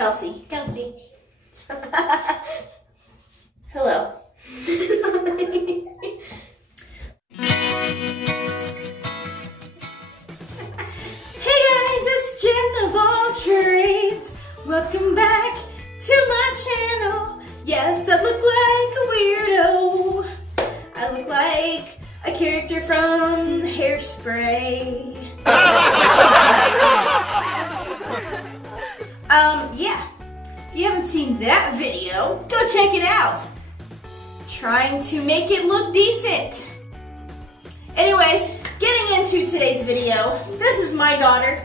Kelsey. Kelsey. Hello. Hey guys, it's Jen of All Trades. Welcome back to my channel. Yes, I look like a weirdo. I look like a character from Hairspray. Yeah. If you haven't seen that video, go check it out. Trying to make it look decent. Anyways, getting into today's video, this is my daughter.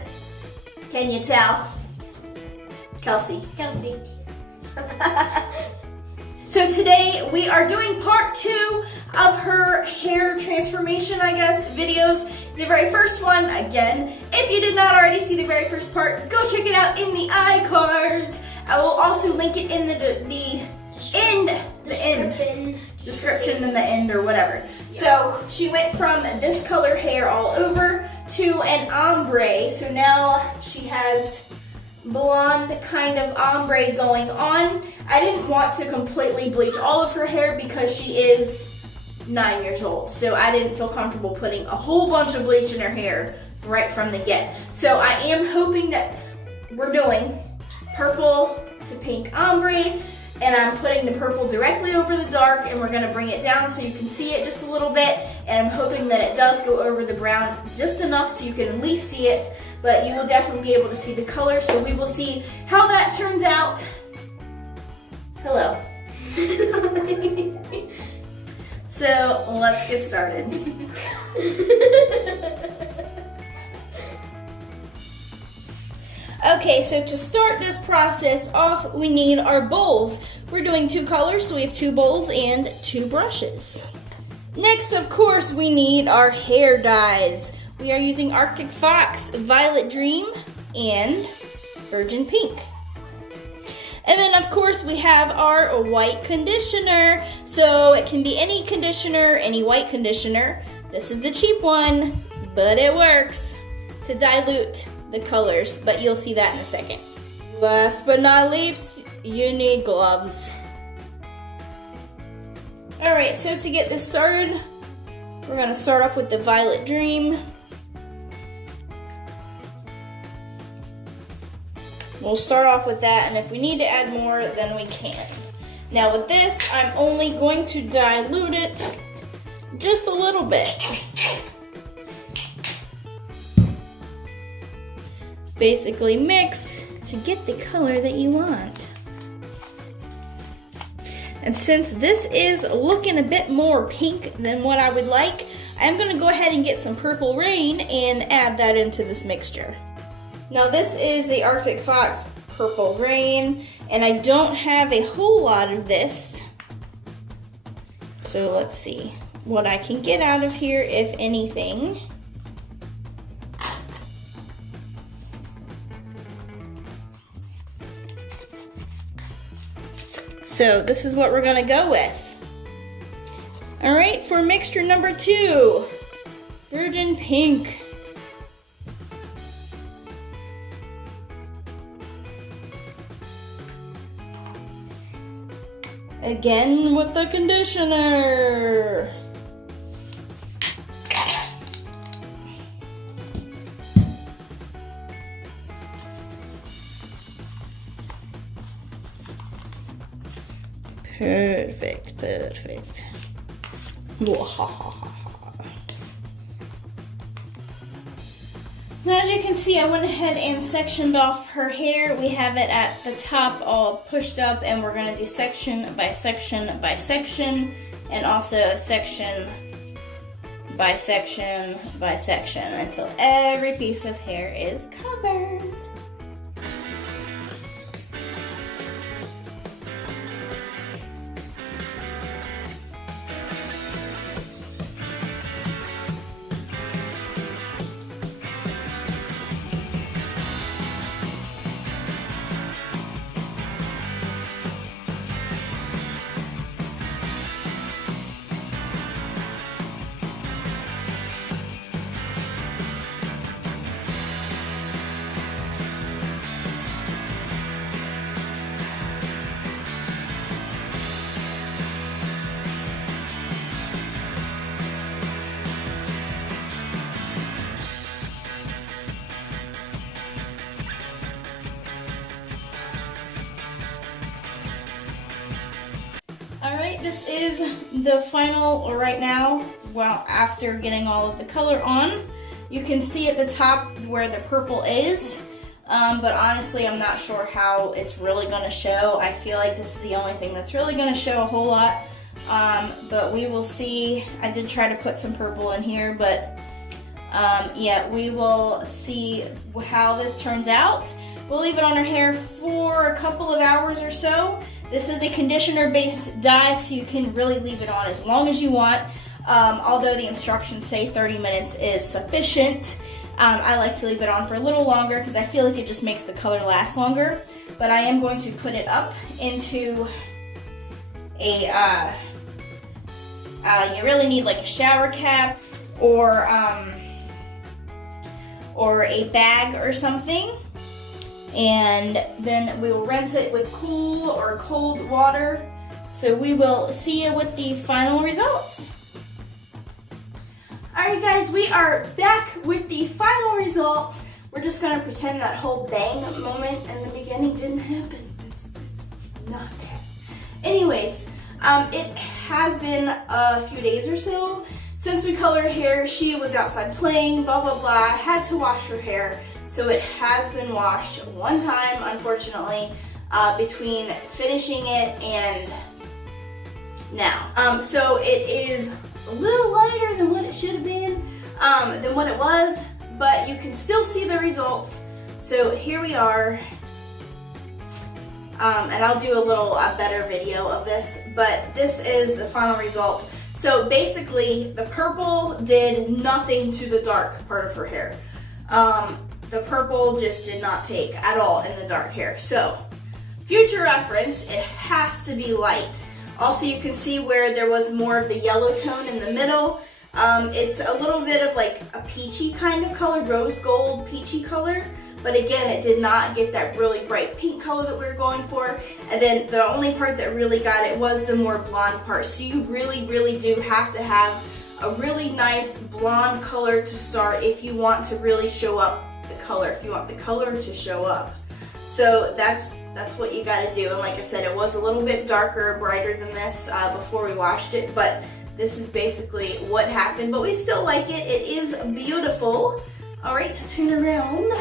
Can you tell? Kelsey. Kelsey. So today we are doing part 2 of her hair transformation, I guess, videos. The very first one, again, if you did not already see the very first part, go check it out in the iCards. I will also link it in the description in the end or whatever. Yeah. So she went from this color hair all over to an ombre. So now she has blonde kind of ombre going on. I didn't want to completely bleach all of her hair because she is 9 years old. So I didn't feel comfortable putting a whole bunch of bleach in her hair right from the get. So I am hoping that we're doing purple to pink ombre, and I'm putting the purple directly over the dark, and we're gonna bring it down so you can see it just a little bit, and I'm hoping that it does go over the brown just enough so you can at least see it, but you will definitely be able to see the color, so we will see how that turns out. Hello. So let's get started. Okay, so to start this process off, we need our bowls. We're doing 2 colors, so we have 2 bowls and 2 brushes. Next, of course, we need our hair dyes. We are using Arctic Fox, Violet Dream, and Virgin Pink. And then, of course, we have our white conditioner. So it can be any conditioner, any white conditioner. This is the cheap one, but it works to dilute the colors, but you'll see that in a second. Last but not least, you need gloves. All right, so to get this started, we're gonna start off with the Violet Dream. We'll start off with that, and if we need to add more, then we can. Now with this, I'm only going to dilute it just a little bit. Basically mix to get the color that you want. And since this is looking a bit more pink than what I would like, I'm gonna go ahead and get some Purple Rain and add that into this mixture. Now this is the Arctic Fox Purple Rain, and I don't have a whole lot of this. So let's see what I can get out of here, if anything. So this is what we're gonna go with. All right, for mixture number 2, Virgin Pink. Again with the conditioner. Perfect, perfect. Now as you can see, I went ahead and sectioned off her hair. We have it at the top all pushed up, and we're going to do section by section by section, and also section by section by section until every piece of hair is covered. Alright, this is the final right now. Well, after getting all of the color on, you can see at the top where the purple is, but honestly I'm not sure how it's really going to show. I feel like this is the only thing that's really going to show a whole lot, but we will see. I did try to put some purple in here, but yeah, we will see how this turns out. We'll leave it on our hair for a couple of hours or so. This is a conditioner-based dye, so you can really leave it on as long as you want. Although the instructions say 30 minutes is sufficient, I like to leave it on for a little longer because I feel like it just makes the color last longer. But I am going to put it up into a, you really need like a shower cap or a bag or something. And then we will rinse it with cool or cold water. So we will see you with the final results. Alright guys, we are back with the final results. We're just gonna pretend that whole bang moment in the beginning didn't happen. It's not there. Anyways, it has been a few days or so since we colored her hair. She was outside playing, blah blah blah. I had to wash her hair. So it has been washed one time, unfortunately, between finishing it and now. So it is a little lighter than what it should have been, than what it was, but you can still see the results. So here we are, and I'll do a better video of this, but this is the final result. So basically, the purple did nothing to the dark part of her hair. The purple just did not take at all in the dark hair. So, future reference, it has to be light. Also, you can see where there was more of the yellow tone in the middle. It's a little bit of like a peachy kind of color, rose gold peachy color. But again, it did not get that really bright pink color that we were going for. And then the only part that really got it was the more blonde part. So you really, really do have to have a really nice blonde color to start if you want to really show up the color, if you want the color to show up. So that's what you got to do. And like I said, it was a little bit darker, brighter than this before we washed it, but this is basically what happened. But we still like it. It is beautiful. All right, turn around.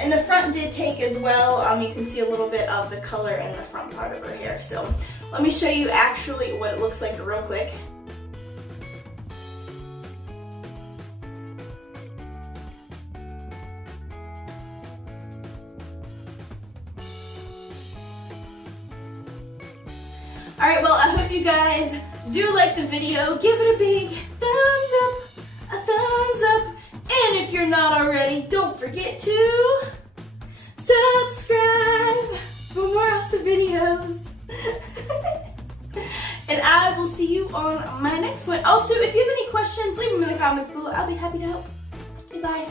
And the front did take as well. You can see a little bit of the color in the front part of her hair. So let me show you actually what it looks like real quick. Alright, well, I hope you guys do like the video. Give it a big thumbs up, a thumbs up. And if you're not already, don't forget to subscribe for more awesome videos. And I will see you on my next one. Also, if you have any questions, leave them in the comments below. I'll be happy to help. Goodbye.